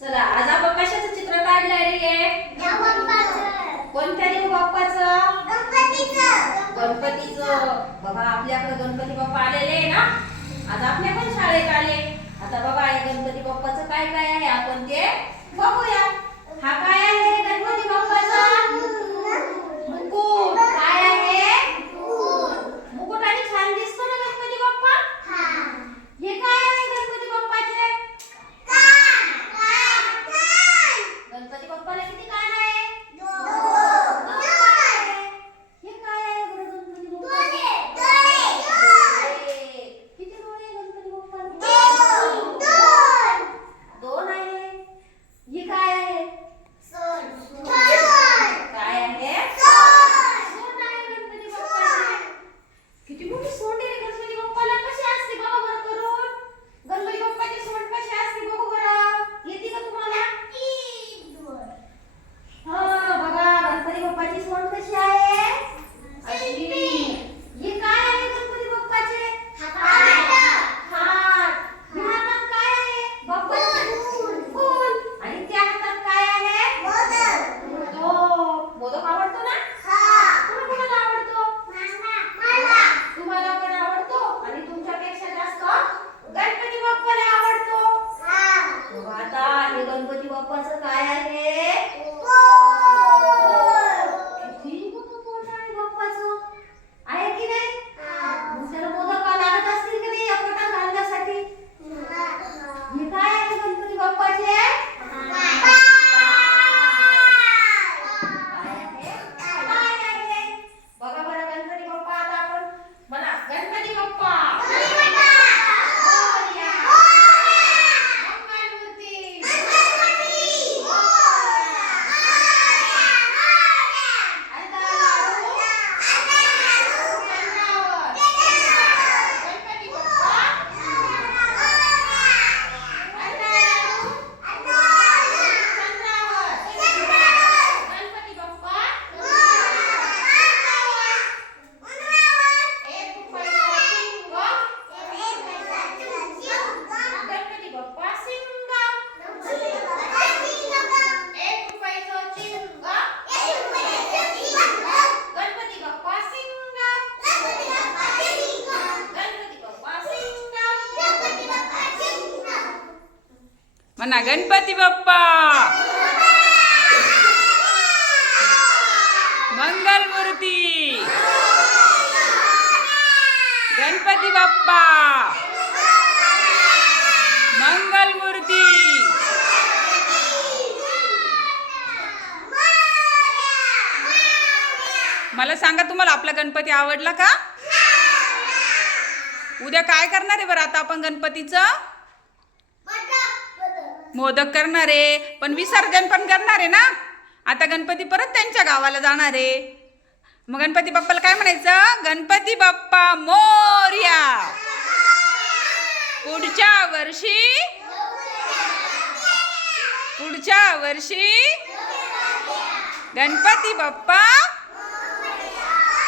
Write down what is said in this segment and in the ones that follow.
चला आज आपण कशाचं चित्र काढलंय रे? कोणत्या देव बाप्पाचं? गणपतीचं. बघा आपल्याकडे गणपती बाप्पा आलेले आहे ना. आज आपल्या पण शाळेत आले. आता बघा या गणपती बाप्पाचं काय काय आहे आपण ते बघूया. हा काय आहे गणपती बाप्पाचा? मुकुट. काय आहे? मुकुट आणि छान दिसतो ना गणपती बाप्पा. हे काय आहे गणपती बाप्पाचे? गणपती बाप्पाला किती कान आहे? दोन आहे. हे काय आहे बरं गणपती बाप्पाला? किती डोळे आहे गणपती बाप्पाला? दोन आहे. हे काय आहे? काय आहे? सोंड आहे गणपती बाप्पाची. किती मोठी सोंड आहे गणपती बाप्पाला. कशी असते बघा बरं करून. गणपती बाप्पाची सोंड कशी असते बघू बरं. येते का तुम्हाला? बघा गणपती बाप्पाची सोंड कशी आहे? अशी. हे काय आहे गणपती बाप्पाचे? हात. ह्या हातात काय आहे? बाप्पाचं फूल. आणि त्या हातात काय आहे? मोदक. मोदक आवडतो ना? कोणाला आवडतो? तुम्हाला पण आवडतो आणि तुमच्यापेक्षा जास्त गणपती बाप्पाला आवडतो. आता हे गणपती बाप्पाचं काय आहे? किती मोठं पोट आहे बाप्पाचं. आहे की नाही? मग त्याला मोदक लागत असतील की नाही या पोटात घालण्यासाठी? हे काय आहे गणपती बाप्पाचे? काय आहे? बघा बरं गणपती बाप्पा. आता आपण म्हणा गणपती बाप्पा मोरया. मंगलमूर्ती. म्हणा गणपती बाप्पा मंगलमूर्ती. गणपती बाप्पा मंगलमूर्ती. मला सांगा तुम्हाला आपला गणपती आवडला का? उद्या काय करणार आहे बरं आता आपण गणपतीचं? मोदक करणार आहे. पण विसर्जन पण करणार आहे ना. आता गणपती परत त्यांच्या गावाला जाणार आहे. मग गणपती बाप्पाला काय म्हणायचं? गणपती बाप्पा मोरया. पुढच्या वर्षी गणपती बाप्पा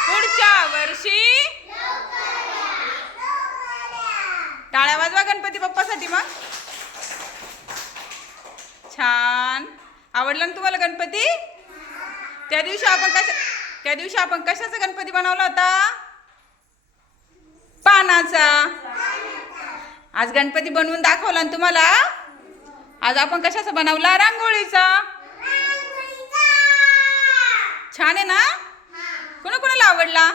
पुढच्या वर्षी. टाळ्या वाजवा गणपती बाप्पासाठी. मग छान. आवडला ना तुम्हाला गणपती? त्या दिवशी आपण कशाचा गणपती बनवला होता? पानाचा. आज गणपती बनवून दाखवला ना तुम्हाला. आज आपण कशाचा बनवला? रांगोळीचा. छान आहे ना? कोणाकोणाला आवडला?